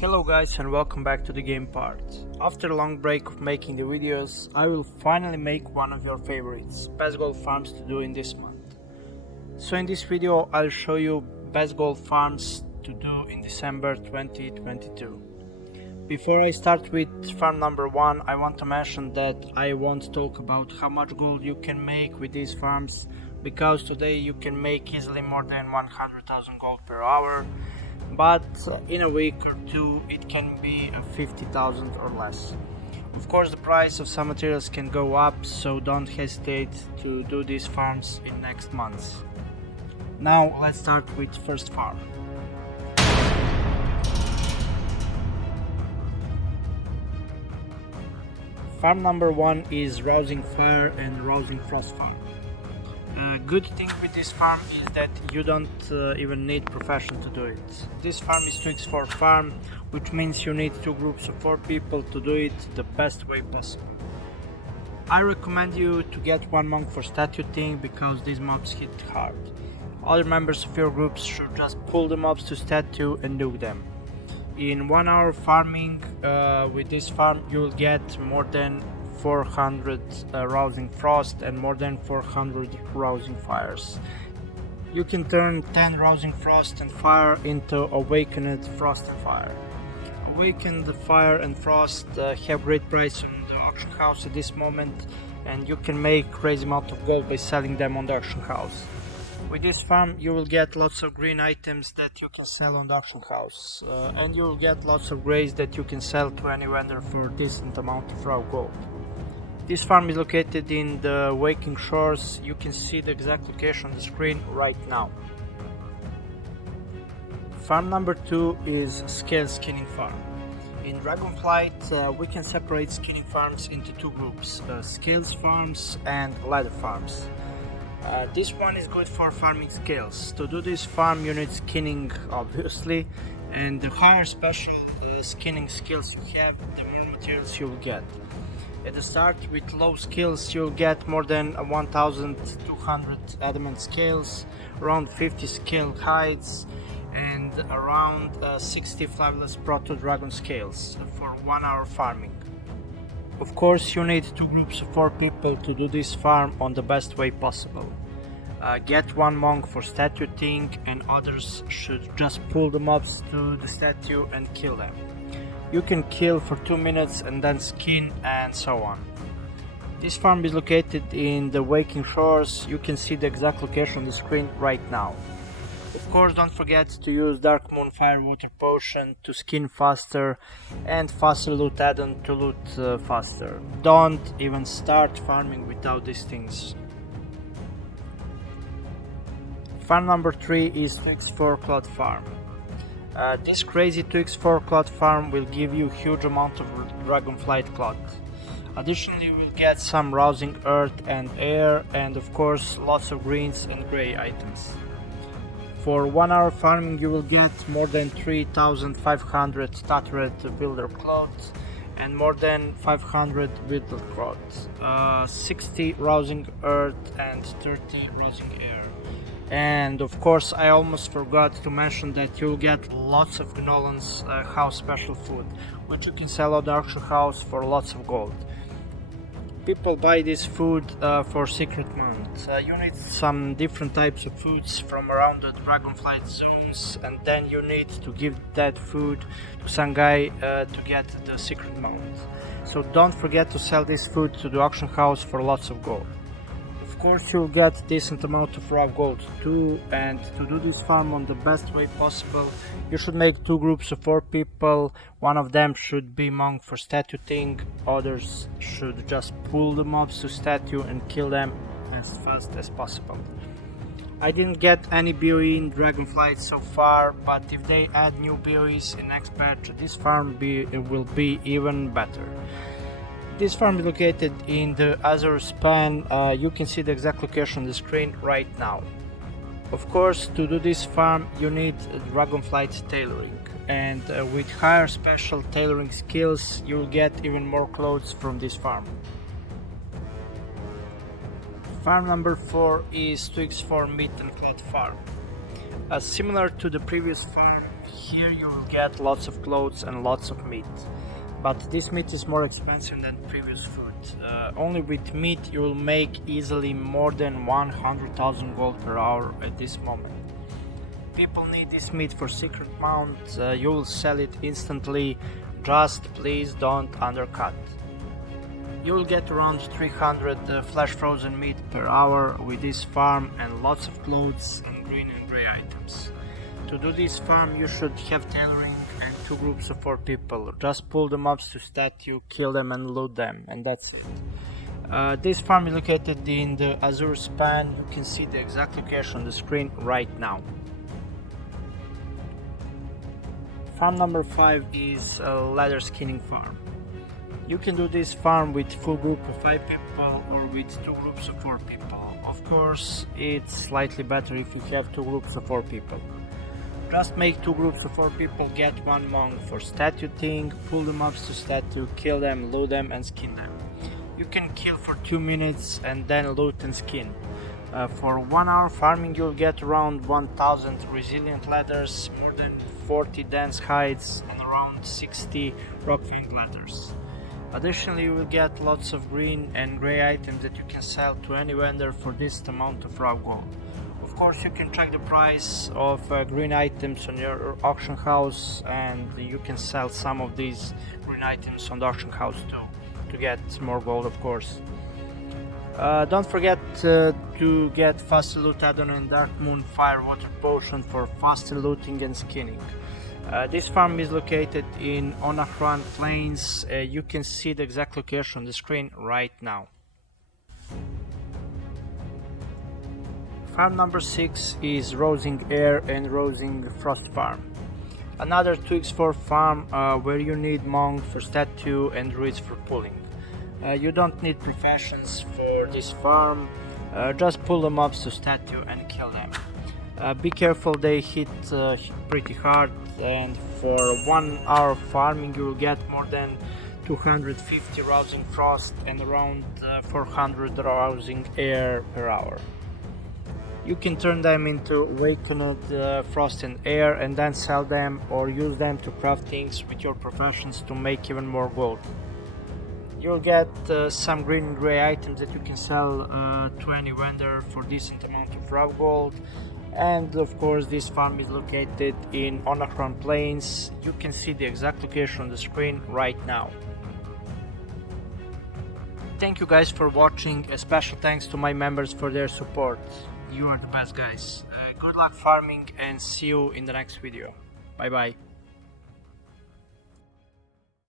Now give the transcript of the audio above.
Hello guys and welcome back to the game part. After a long break of making the videos, I will finally make one of your favorites, best gold farms to do in this month. So in this video I'll show you best gold farms to do in December 2022. Before I start with farm number 1, I want to mention that I won't talk about how much gold you can make with these farms, because today you can make easily more than 100,000 gold per hour, but in a week or two it can be 50,000 or less. Of course the price of some materials can go up, so don't hesitate to do these farms in next months. Now let's start with first farm. Farm number 1 is Rousing Fire and Rousing Frost farm. Good thing with this farm is that you don't even need profession to do it. This farm is 2x4 farm, which means you need 2 groups of 4 people to do it the best way possible. I recommend you to get 1 monk for statue thing, because these mobs hit hard. Other members of your groups should just pull the mobs to statue and nuke them. In 1 hour farming with this farm you will get more than 400 Rousing Frost and more than 400 Rousing Fires. You can turn 10 Rousing Frost and Fire into Awakened Frost and Fire. Awakened Fire and Frost have great price on the auction house at this moment, and you can make crazy amount of gold by selling them on the auction house. With this farm you will get lots of green items that you can sell on the auction house, and you will get lots of grays that you can sell to any vendor for a decent amount of raw gold. This farm is located in the Waking Shores. You can see the exact location on the screen right now. Farm number 2 is Scale Skinning Farm. In Dragonflight we can separate skinning farms into 2 groups, Scales farms and Ladder farms. This one is good for farming scales. To do this farm you need skinning, obviously, and the higher special skinning skills you have, the more materials you will get. At the start with low skills you'll get more than 1200 adamant scales, around 50 scale hides, and around 60 flavorless proto dragon scales for 1 hour farming. Of course you need 2 groups of 4 people to do this farm on the best way possible. Get 1 monk for statue thing, and others should just pull the mobs to the statue and kill them. You can kill for 2 minutes and then skin, and so on. This farm is located in the Waking Shores. You can see the exact location on the screen right now. Of course don't forget to use Dark Moon Fire Water Potion to skin faster, and faster loot add-on to loot faster. Don't even start farming without these things. Farm number 3 is 2x4 Cloud Farm. This crazy 2x4 cloth farm will give you huge amount of Dragonflight cloth. Additionally you will get some rousing earth and air, and of course lots of greens and grey items. For 1 hour farming you will get more than 3500 stuttered builder cloth and more than 500 builder cloth, 60 rousing earth and 30 rousing air. And of course I almost forgot to mention that you'll get lots of Gnolan's house special food, which you can sell at the auction house for lots of gold. People buy this food for secret mount. You need some different types of foods from around the Dragonflight zones, and then you need to give that food to some guy to get the secret mount. So don't forget to sell this food to the auction house for lots of gold. Of course you'll get decent amount of raw gold too, and to do this farm on the best way possible you should make 2 groups of 4 people. 1 of them should be monk for statue thing, others should just pull the mobs to statue and kill them as fast as possible. I didn't get any BOE in Dragonflight so far, but if they add new BOEs in next patch this farm will be even better. This farm is located in the Azure Span. You can see the exact location on the screen right now. Of course, to do this farm you need Dragonflight tailoring, and with higher special tailoring skills you will get even more clothes from this farm. Farm number 4 is 2x4 Meat and Cloth Farm. Similar to the previous farm, here you will get lots of clothes and lots of meat. But this meat is more expensive than previous food. Only with meat you will make easily more than 100,000 gold per hour at this moment. People need this meat for secret mount, you will sell it instantly, just please don't undercut. You will get around 300 flash frozen meat per hour with this farm and lots of clothes and green and grey items. To do this farm you should have tailoring and 2 groups of 4 people. Just pull the mobs to statue, kill them and loot them, and that's it. This farm is located in the Azure Span. You can see the exact location on the screen right now. Farm number 5 is a leather skinning farm. You can do this farm with full group of 5 people or with 2 groups of 4 people. Of course, it's slightly better if you have 2 groups of 4 people. Just make 2 groups of 4 people, get 1 monk for statue thing, pull the mobs to statue, kill them, loot them and skin them. You can kill for 2 minutes and then loot and skin. For 1 hour farming you'll get around 1000 resilient leathers, more than 40 dense hides and around 60 rockfang leathers. Additionally, you will get lots of green and grey items that you can sell to any vendor for this amount of raw gold. Of course, you can check the price of green items on your auction house, and you can sell some of these green items on the auction house too, to get more gold, of course. Don't forget to get faster loot add-on and Dark Moon Fire Water Potion for faster looting and skinning. This farm is located in Onahran Plains. You can see the exact location on the screen right now. Farm number 6 is Rosing Air and Rosing Frost Farm. Another 2x4 farm where you need monks for statue and druids for pulling. You don't need professions for this farm, just pull the mobs to statue and kill them. Be careful, they hit pretty hard, and for 1 hour farming you will get more than 250 rousing frost and around 400 rousing air per hour. You can turn them into awakened frost and air and then sell them or use them to craft things with your professions to make even more gold. You'll get some green and grey items that you can sell to any vendor for decent amount of raw gold. And of course this farm is located in Onahran Plains. You can see the exact location on the screen right now. Thank you guys for watching. A special thanks to my members for their support. You are the best guys. Good luck farming and see you in the next video. Bye bye.